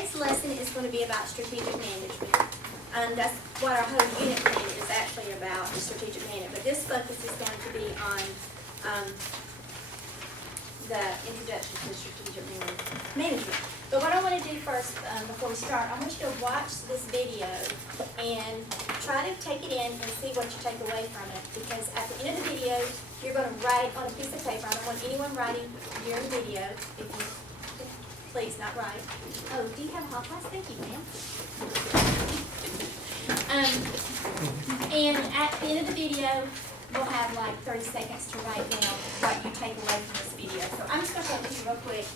today's lesson is going to be about strategic management. That's what our whole unit plan is actually about, is strategic management. But this focus is going to be on the introduction to strategic management. But what I want to do first, before we start, I want you to watch this video and try to take it in and see what you take away from it. Because at the end of the video, you're going to write on a piece of paper. I don't want anyone writing during the video. If you please not write. Oh, do you have a hot glass? Thank you, ma'am. And at the end of the video, we'll have like 30 seconds to write down what you take away from this video. So I'm just going to show this real quick.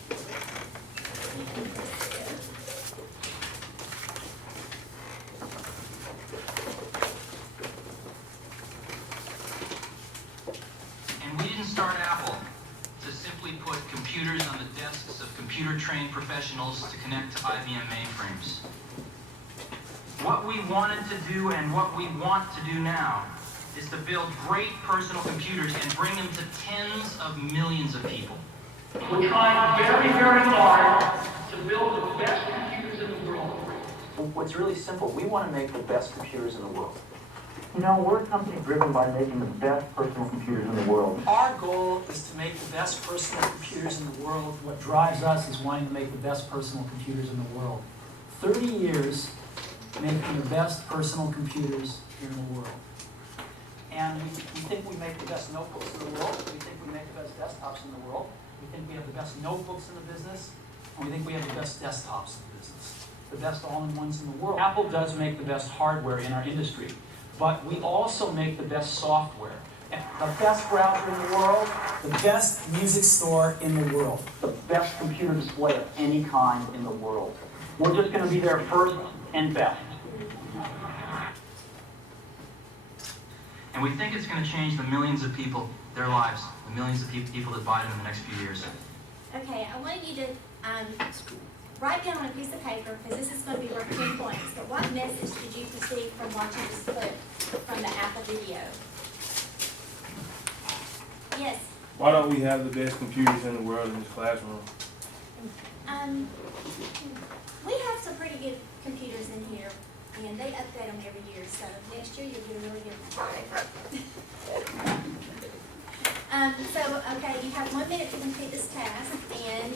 And we didn't start Apple to simply put computers on the desks of computer-trained professionals to connect to IBM mainframes. What we wanted to do and what we want to do now is to build great personal computers and bring them to tens of millions of people. We're trying very, very hard to build the best computers in the world. What's really simple, we want to make the best computers in the world. You know, we're a company driven by making the best personal computers in the world. Our goal is to make the best personal computers in the world. What drives us is wanting to make the best personal computers in the world. 30 years making the best personal computers in the world. And we think we make the best notebooks in the world. We think we make the best desktops in the world. We think we have the best notebooks in the business. And we think we have the best desktops in the business. The best all-in-ones in the world. Apple does make the best hardware in our industry. But we also make the best software. The best browser in the world, the best music store in the world, The best computer display of any kind in the world. We're just going to be there first and best. And we think it's going to change the millions of people, their lives, the millions of people that buy them in the next few years. Okay, I want you to write down on a piece of paper, because this is going to be worth 10 points. But what message did you receive from watching this clip from the Apple video? Yes? Why don't we have the best computers in the world in this classroom? We have some pretty good computers in here, and they update them every year, so next year you'll get a really good one. Okay, you have 1 minute to complete this task, and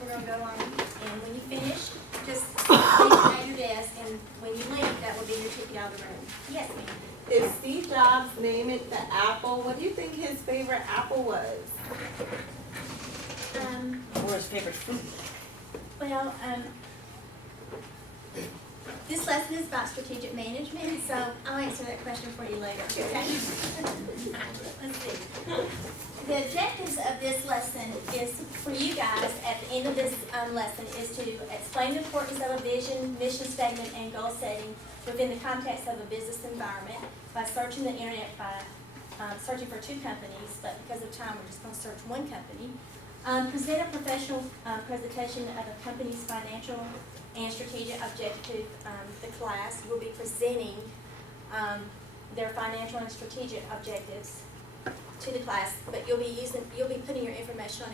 we're going to go on. And when you finish, just leave it at your desk, and when you leave, that will be your ticket out of the room. Yes, ma'am. If Steve Jobs named it the Apple, what do you think his favorite apple was? Or his favorite food? Well, this lesson is about strategic management, so I'll answer that question for you later, okay? Let's see. The objectives of this lesson is for you guys at the end of this lesson is to explain the importance of a vision, mission statement, and goal setting within the context of a business environment by searching the internet by searching for 2 companies, but because of time, we're just going to search 1 company. Present a professional presentation of the company's financial and strategic objective. The class will be presenting their financial and strategic objectives to the class, but you'll be putting your information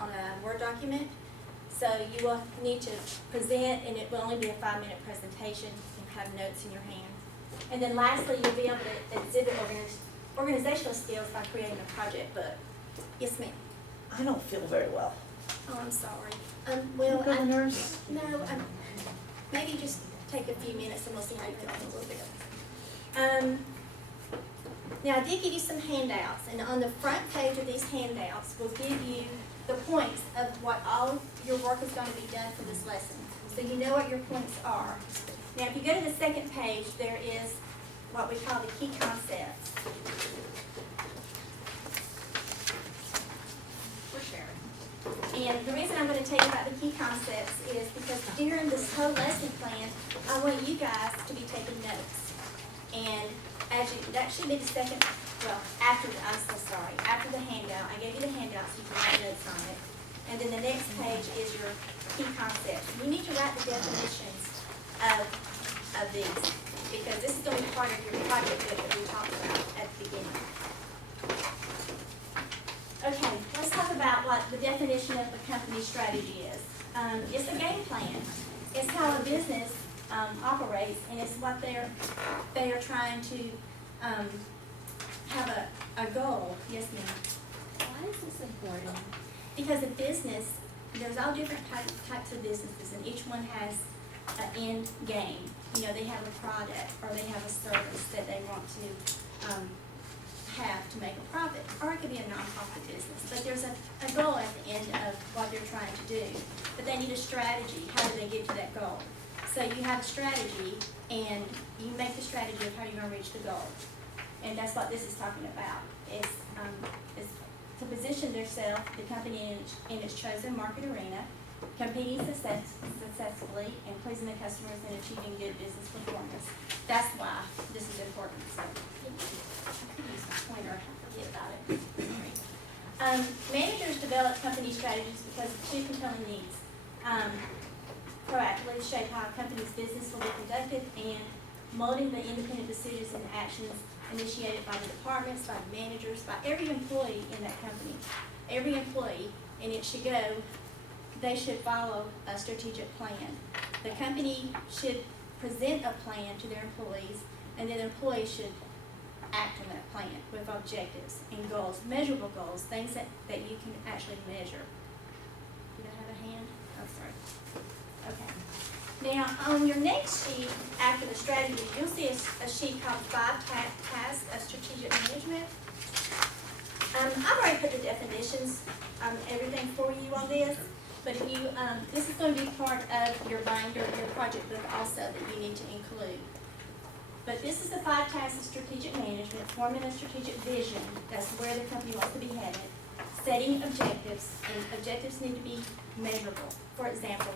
on a Word document. So you will need to present, and it will only be a 5-minute presentation. You have notes in your hand. And then lastly, you'll be able to exhibit organizational skills by creating a project book. Yes, ma'am. I don't feel very well. Oh, I'm sorry. Nurse? No, maybe just take a few minutes and we'll see how you feel in a little bit. Now, I did give you some handouts, and on the front page of these handouts will give you the points of what all your work is going to be done for this lesson. So you know what your points are. Now, if you go to the second page, there is what we call the key concepts. And the reason I'm going to tell you about the key concepts is because during this whole lesson plan, I want you guys to be taking notes. And that should be the second, after the handout. I gave you the handout so you can write notes on it. And then the next page is your key concepts. You need to write the definitions of these, because this is going to be part of your project book that we talked about at the beginning. Okay, let's talk about what the definition of the company strategy is. It's a game plan. it's how a business, operates, and it's what they are trying to, have a goal. Yes, ma'am. Why is this important? Because a business, there's all different types of businesses, and each one has an end game. You know, they have a product, or they have a service that they want to, have to make a profit, or it could be a nonprofit business. But there's a goal at the end of what they're trying to do. But they need a strategy. How do they get to that goal? So you have a strategy, and you make the strategy of how you're gonna reach the goal. And that's what this is talking about. It's to position themselves, the company in its chosen market arena, competing successfully, and pleasing the customers and achieving good business performance. That's why this is important. So, I could use my pointer, I forget about it. Managers develop company strategies because of two compelling needs. Proactively shape how a company's business will be conducted, and molding the independent decisions and actions initiated by the departments, by the managers, by every employee in that company. Every employee, and it should go, they should follow a strategic plan. The company should present a plan to their employees, and then the employees should act on that plan with objectives and goals, measurable goals, things that you can actually measure. Did I have a hand? Oh, sorry. Okay. Now, on your next sheet, after the strategy, you'll see a sheet called 5 tasks of strategic management. I've already put the definitions, everything for you on this, but if you, this is going to be part of your binder, your project book also that you need to include. But this is the 5 tasks of strategic management: forming a strategic vision, that's where the company wants to be headed, setting objectives, and objectives need to be measurable. For example,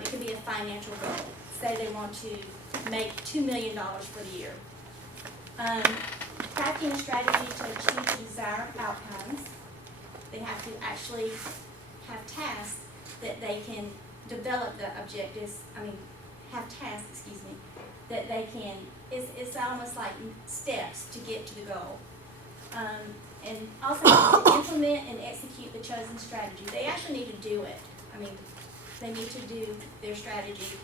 it could be a financial goal. Say they want to make $2 million for the year. Crafting a strategy to achieve the desired outcomes. They have to actually have tasks that they can develop the objectives, that they can, it's almost like steps to get to the goal. And also to implement and execute the chosen strategy. They actually need to do it. They need to do their strategy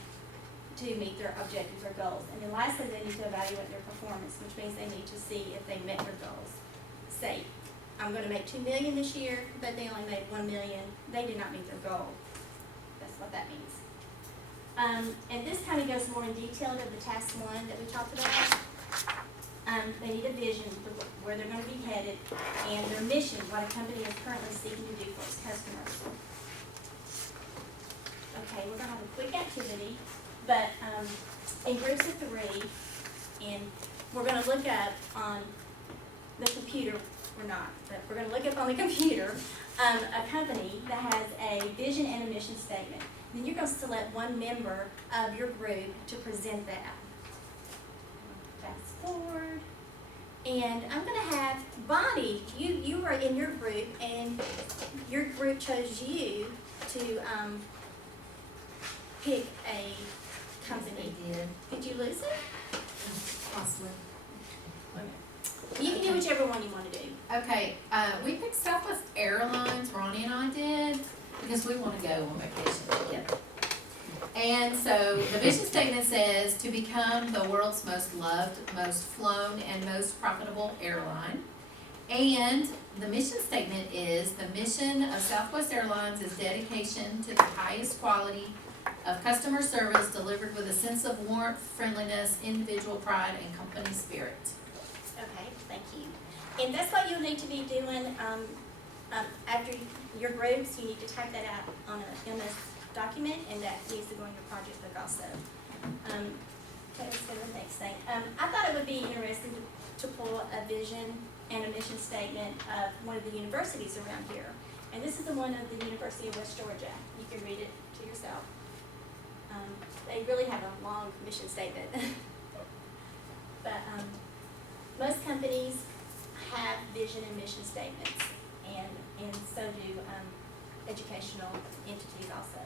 to meet their objectives or goals. And then lastly, they need to evaluate their performance, which means they need to see if they met their goals. Say, I'm gonna make $2 million this year, but they only made $1 million. They did not meet their goal. That's what that means. And this kind of goes more in detail to the task 1 that we talked about. They need a vision for where they're gonna be headed, and their mission, what a company is currently seeking to do for its customers. Okay, we're gonna have a quick activity, but in groups of 3, and we're gonna look up on the computer, but we're gonna look up on the computer a company that has a vision and a mission statement. Then you're gonna select one member of your group to present that. Fast forward, and I'm gonna have Bonnie, you are in your group, and your group chose you to pick a company. Did you lose it? Possibly. You can do whichever one you want to do. Okay, we picked Southwest Airlines, Ronnie and I did, because we want to go on vacation together. And so the vision statement says to become the world's most loved, most flown, and most profitable airline. And the mission statement is the mission of Southwest Airlines is dedication to the highest quality of customer service delivered with a sense of warmth, friendliness, individual pride, and company spirit. Okay, thank you. And that's what you'll need to be doing after your groups. You need to type that out on a MS document, and that needs to go in your project book also. Okay, let's go to the next thing. I thought it would be interesting to pull a vision and a mission statement of one of the universities around here. And this is the one of the University of West Georgia. You can read it to yourself. They really have a long mission statement. But most companies have vision and mission statements, and so do educational entities also.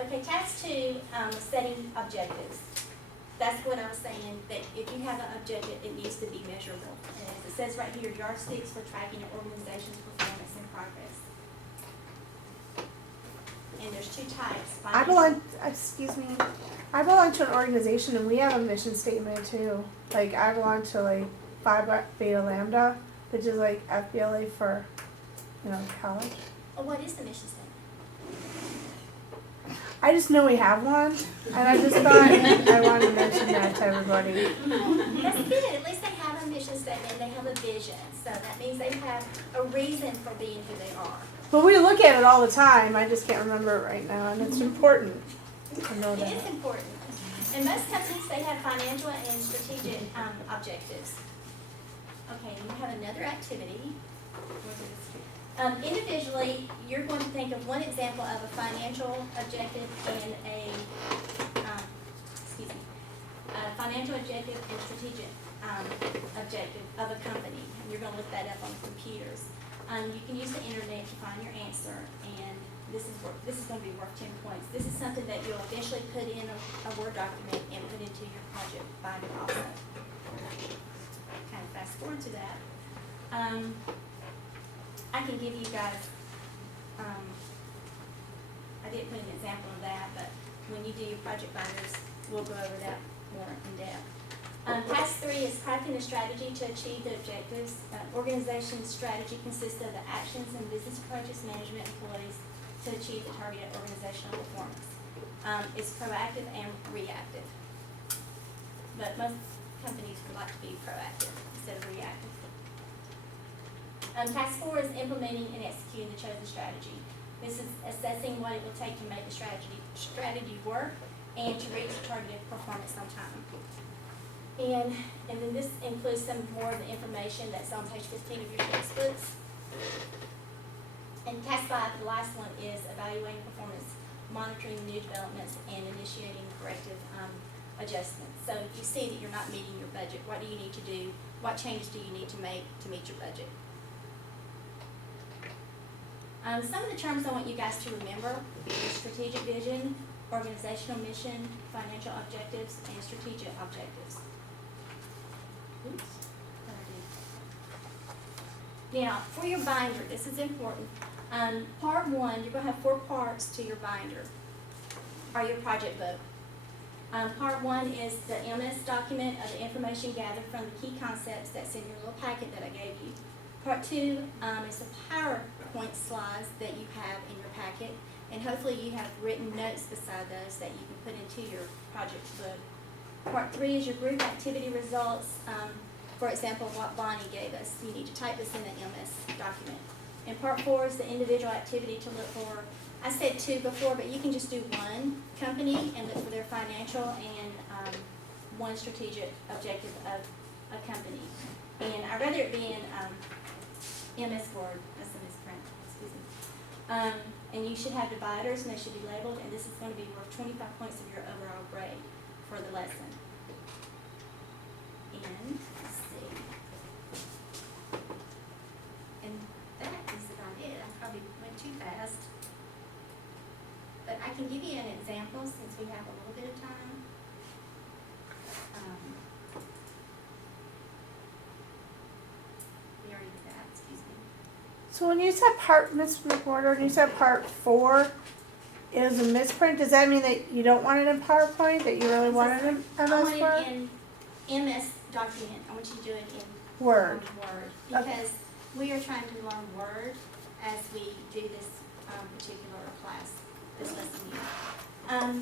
Okay, task 2, setting objectives. That's what I was saying, that if you have an objective, it needs to be measurable. And as it says right here, yardsticks for tracking an organization's performance and progress. And and there's two types. I belong, excuse me, I belong to an organization and we have a mission statement too. Like, I belong to like Phi Beta Lambda, which is like FBLA for, college. Oh, what is the mission statement? I just know we have one, and I just thought I wanted to mention that to everybody. That's good. At least they have a mission statement. They have a vision. So that means they have a reason for being who they are. But we look at it all the time. I just can't remember it right now, and it's important to know It that. is important. In most companies, they have financial and strategic objectives. Okay, and you have another activity. Individually, you're going to think of one example of a financial objective and a financial objective and strategic objective of a company. And you're going to look that up on computers. You can use the internet to find your answer, and this is going to be worth 10 points. This is something that you'll eventually put in a Word document and put into your project binder also. Kind of fast forward to that. I can give you guys, I didn't put an example of that, but when you do your project binders, we'll go over that more in depth. Task 3 is crafting a strategy to achieve the objectives. Organization strategy consists of the actions and business approaches management employees to achieve the targeted organizational performance. It's proactive and reactive, but most companies would like to be proactive instead of reactive. Task 4 is implementing and executing the chosen strategy. This is assessing what it will take to make the strategy work and to reach the targeted performance on time. And then this includes some more of the information that's on page 15 of your textbooks. And task 5, the last one, is evaluating performance, monitoring new developments, and initiating corrective adjustments. So if you see that you're not meeting your budget, what do you need to do? What changes do you need to make to meet your budget? Some of the terms I want you guys to remember is strategic vision, organizational mission, financial objectives, and strategic objectives. Oops. Now, for your binder, this is important. Part 1, you're going to have 4 parts to your binder, or your project book. Part 1 is the MS document of the information gathered from the key concepts that's in your little packet that I gave you. Part 2 is the PowerPoint slides that you have in your packet, and hopefully you have written notes beside those that you can put into your project book. Part 3 is your group activity results. For example, what Bonnie gave us. You need to type this in the MS document. And part 4 is the individual activity to look for. I said 2 before, but you can just do 1 company and look for their financial and 1 strategic objective of a company. And I'd rather it be in MS Word. That's a misprint. Excuse me. And you should have dividers, and they should be labeled. And this is going to be worth 25 points of your overall grade for the lesson. And let's see. And that is about it. I probably went too fast. But I can give you an example since we have a little bit of time. We already did that, excuse me. So when you said Miss Reporter, when you said part 4 is a misprint, does that mean that you don't want it in PowerPoint, that you really want it in MS I want Word? it in MS document. I want you to do it in Word. Word. Okay. Because we are trying to learn Word as we do this particular class, this lesson here.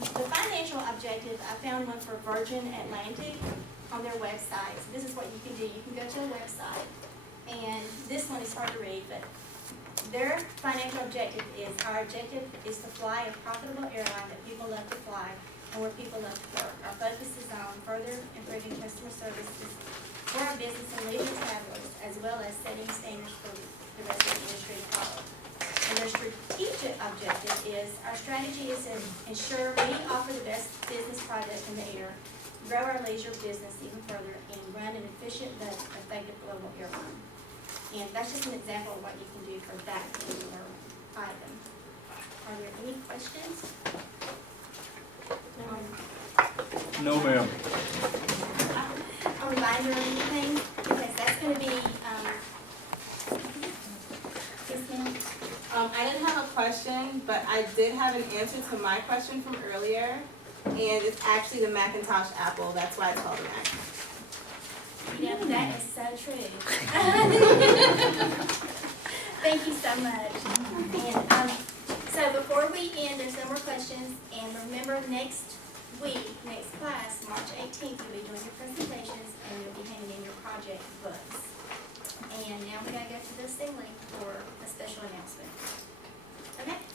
The financial objective, I found one for Virgin Atlantic on their website. So this is what you can do. You can go to a website, and this one is hard to read, but their financial objective is, our objective is to fly a profitable airline that people love to fly and where people love to work. Our focus is on further improving customer services for our business and leisure travelers, as well as setting standards for the rest of the industry to follow. And their strategic objective is, our strategy is to ensure we offer the best business product in the air, grow our leisure business even further, and run an efficient but effective global airline. And that's just an example of what you can do for that particular item. Are there any questions? No, ma'am. On the binder or anything? Because that's going to be, yes, ma'am? I didn't have a question. question, but I did have an answer to my question from earlier, and it's actually the Macintosh apple. That's why it's called a Mac. You know, that is so true. Thank you so much. And, so before we end, there's no more questions, and remember next week, next class, March 18th, you'll be doing your presentations, and you'll be handing in your project books. And now we gotta go to the assembly for a special announcement. Okay?